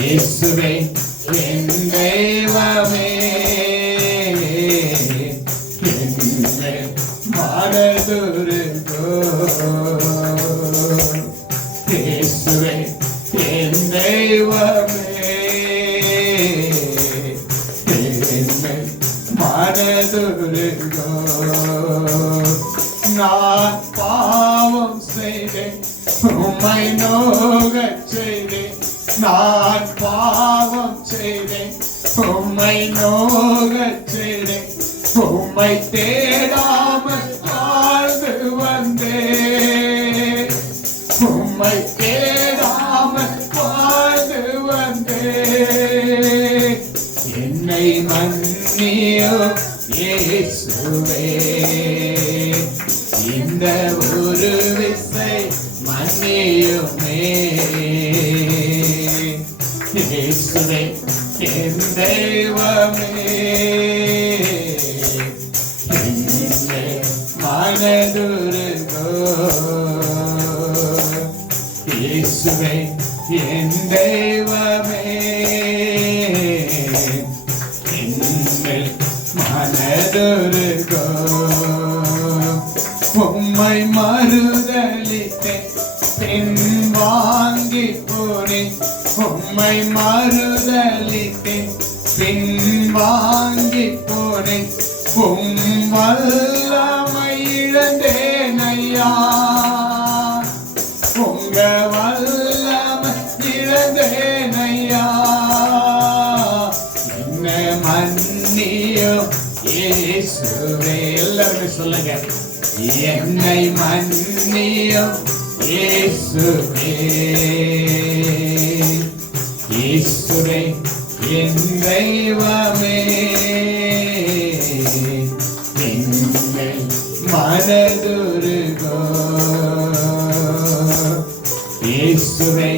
இயேசுவே என் தெய்வமே என்னை மனதுருகோ. இயேசுவே என் தெய்வமே என்னை மனதுருகோ. நான் பாவம் செய்தேன் உம்மை நோகச் செய்தேன். நான் பாவம் செய்தேன் உம்மை நோகச் செய்தேன். உம்மை தேடாமல் வாழ்ந்து வந்தேன். உம்மை தேடாமல் வாழ்ந்து வந்தேன். என்னை மன்னியும் இயேசுவே இந்த ஒரு விசை மன்னியுமே. இயேசுவே என் தெய்வமே என்னை மனதுருகோ. இயேசுவே என் தெய்வமே என்னை மனதுருகோ. உம்மை மறுதலித்தேன் பின் வாங்கி போனேன். உம்மை மறுதலித்தேன் பின் வாங்கி போனேன். உம் வல்லமை இழந்தேன் ஐயா. உங்க வல்லமை இழந்தேன் ஐயா. என்ன மன்னியோ இயேசுவே. எல்லாருமே சொல்லுங்க, என்னை மன்னியோ இயேசுவே. இயேசுவே என் தெய்வமே என்னை மனதுருகோ. இயேசுவே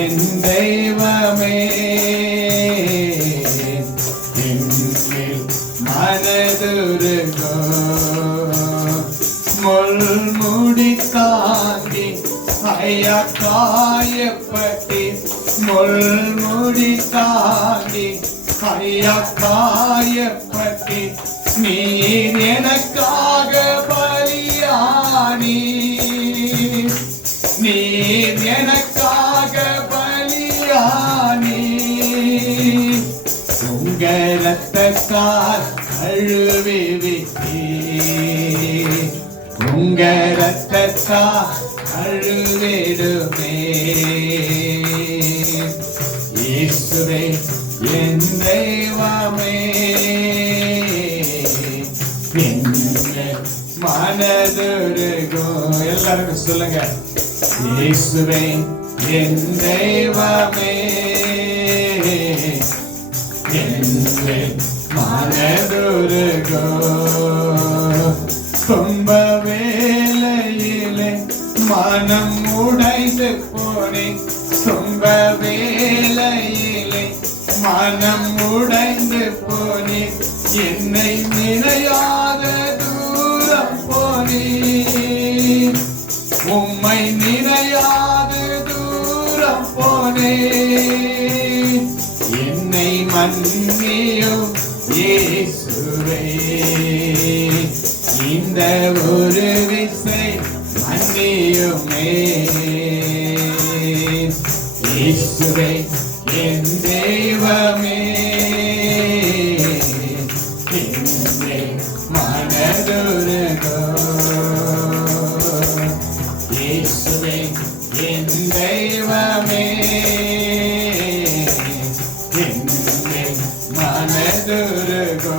என் தெய்வமே என்னை மனதுருகோ. முள்முடி தாங்கி ஐயா காயப்பட்டு. முள்முடி தாங்கி ஐயா காயப்பட்டு. நீர் எனக்காக பலியானி. நீர் எனக்காக பலியானி. உங்க ரத்தத்தால் அழுவி விட்டீர். உங்க ரத்தத்தால் அழுவிடுமே. இயேசுவே என் தெய்வமே என்னை மனதுருகோ. எல்லாருக்கும் சொல்லுங்க, இயேசுவே என் தெய்வமே என்னை மனதுருகோ. துன்ப வேளையிலே மனம் உடைந்து போனேன். துன்ப வேளையிலே மனம் உடைந்து போனேன். என்னை நினையாத தூரம் போனேன். உம்மை நினையாத தூரம் போனேன். என்னை மன்னியும் இயேசுவே இந்த ஒரு விசை மன்னியுமே. இயேசுவே என் தெய்வமே என்னை மனதுருகோ. இயேசுவே என் தெய்வமே என்னை மனதுருகோ.